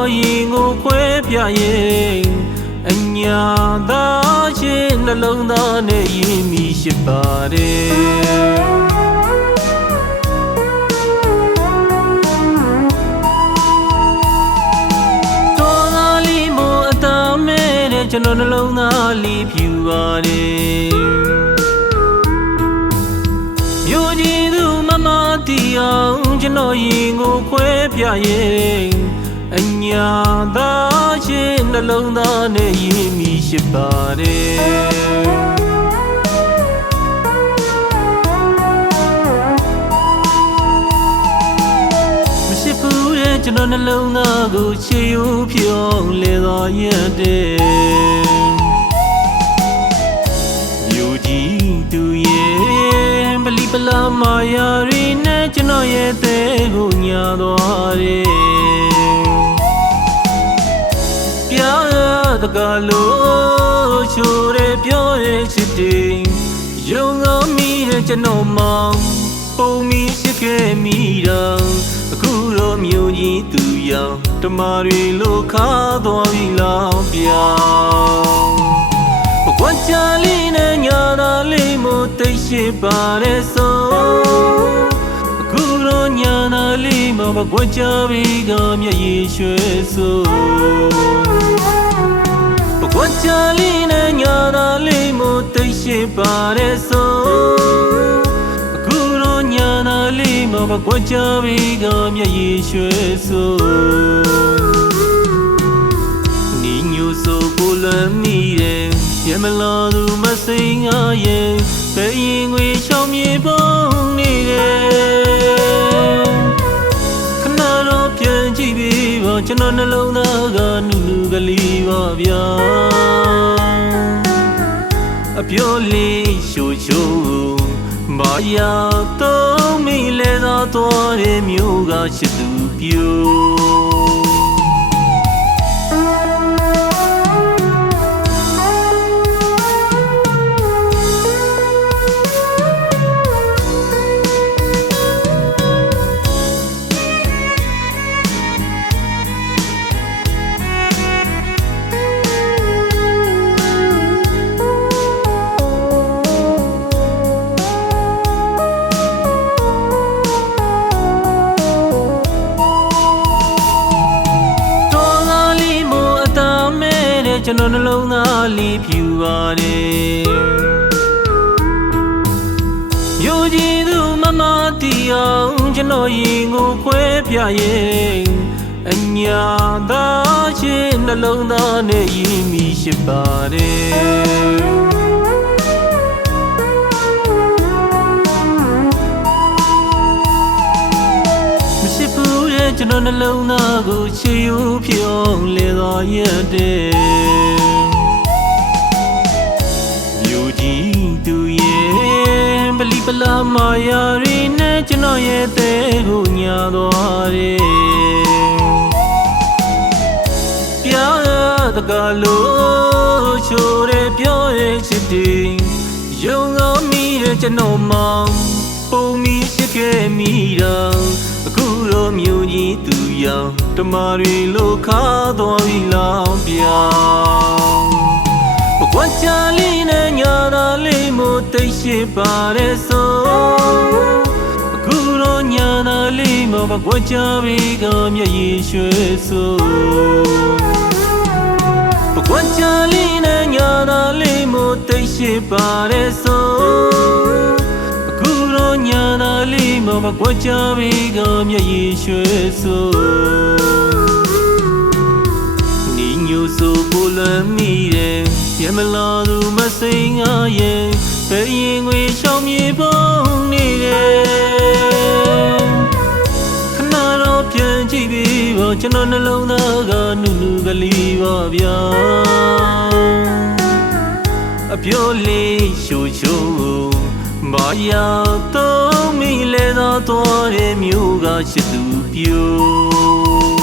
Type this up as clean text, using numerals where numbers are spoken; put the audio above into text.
တော်ရင်ကိုခွဲပြရင်အညာသာချင်းနှလုံးသားနဲ့ရင်းမိရှိပါတယ်ကျွန်တော်နှလုံးသားလေးဖြူပါတယ်မြို့ကြီးသူမမတီအောင်ကျွန်တော်ရင်ကိုခွဲပြရင်အညာသာချင်းနှလုံးသားနဲ့ရင်းမိရှိပါတယ်မရှိဘူးတဲ့ကျွန်တော်နှလုံးသားကိုချေယူဖြောင်းလေတော်ရက်တဲ့ပလာမာယာရီနဲ့ကျွန်တော်ရဲ့တဲ့ကိုညာသွားတယ်ပြာတကလို့ချိုးရပြောရချစ်တယ်ယုံငေါမိတဲ့ကျွန်တော်မောင်ပုံမီရှိခဲ့မိတော့အခုတော့မြို့ကြီးသူရောက်တမာရီလို့ခါသွားပြီလားပြာကွာချလီနဲ့ညာသာလေးမို့တိတ်ရှိပါတယ်ဆိုအခုတော့ညာသာလေးမကွာချပြီးကမျက်ရည်ရွှဲဆိုကွာချလီနဲ့ညာသာလေးမို့တိတ်ရှိပါတယ်ဆိုအခုတော့ညာသာလေးမကွာချပြီးကမျက်ရည်ရွှဲဆိုနီညိုဆိုကိုလမ်းမိတယ်ရမလာသူမစိန်ငါရဲ့ဘယ်ရင်ငွေချောင်းမြေပုံနေတယ်ခဏတော့ပြန်ကြည့်ပြီးပါကျွန်တော်နှလုံးသားကနုနုကလေးပါဗျာအပြောလေးရှို့ချိုးမာယာတော့မိလဲသာသွားတဲ့မျိုးကချစ်သူပြိုကျွန်တော်နှလုံးသားလေးဖြူပါတယ်မြို့ကြီးသူမမတီအောင်ကျွန်တော်ရင်ကိုခွဲပြရင်အညာသာချင်းနှလုံးသားနဲ့ရင်းမိရှိပါတယ်မရှိဘူးတဲ့ကျွန်တော်နှလုံးသားကိုချေယူဖြောင်းလေတော်ရက်တဲ့ပလာမာယာရီနဲ့ကျွန်တော်ရဲ့တဲ့ကိုညာသွားတယ်ပြာတကလို့ချိုးရပြောရချစ်တယ်ယုံငေါမိတဲ့ကျွန်တော်မောင်ပုံမီရှိခဲ့မိတော့အခုတော့မြို့ကြီးသူရောက်တမာရီလို့ခါသွားပြီလားပြာကွာချလီနဲ့ညာသာလေးမို့တိတ်ရှိပါတယ်ဆိုအခုတော့ညာသာလေးမကွာချပြီးကမျက်ရည်ရွှဲဆိုကွာချလီနဲ့ညာသာလေးမို့တိတ်ရှိပါတယ်ဆိုအခုတော့ညာသာလေးမကွာချပြီးကမျက်ရည်ရွှဲဆိုနီညိုဆိုကိုလမ်းမိတယ်ရမလာသူမစိန်ငါရဲ့ဘယ်ရင်ငွေချောင်းမြေပုံနေတယ်ခဏတော့ပြန်ကြည့်ပြီးပါကျွန်တော်နှလုံးသားကနုနုကလေးပါဗျာအပြောလေးရှို့ချိုးမာယာတော့မိလဲသာသွားတဲ့မျိုးကချစ်သူပြို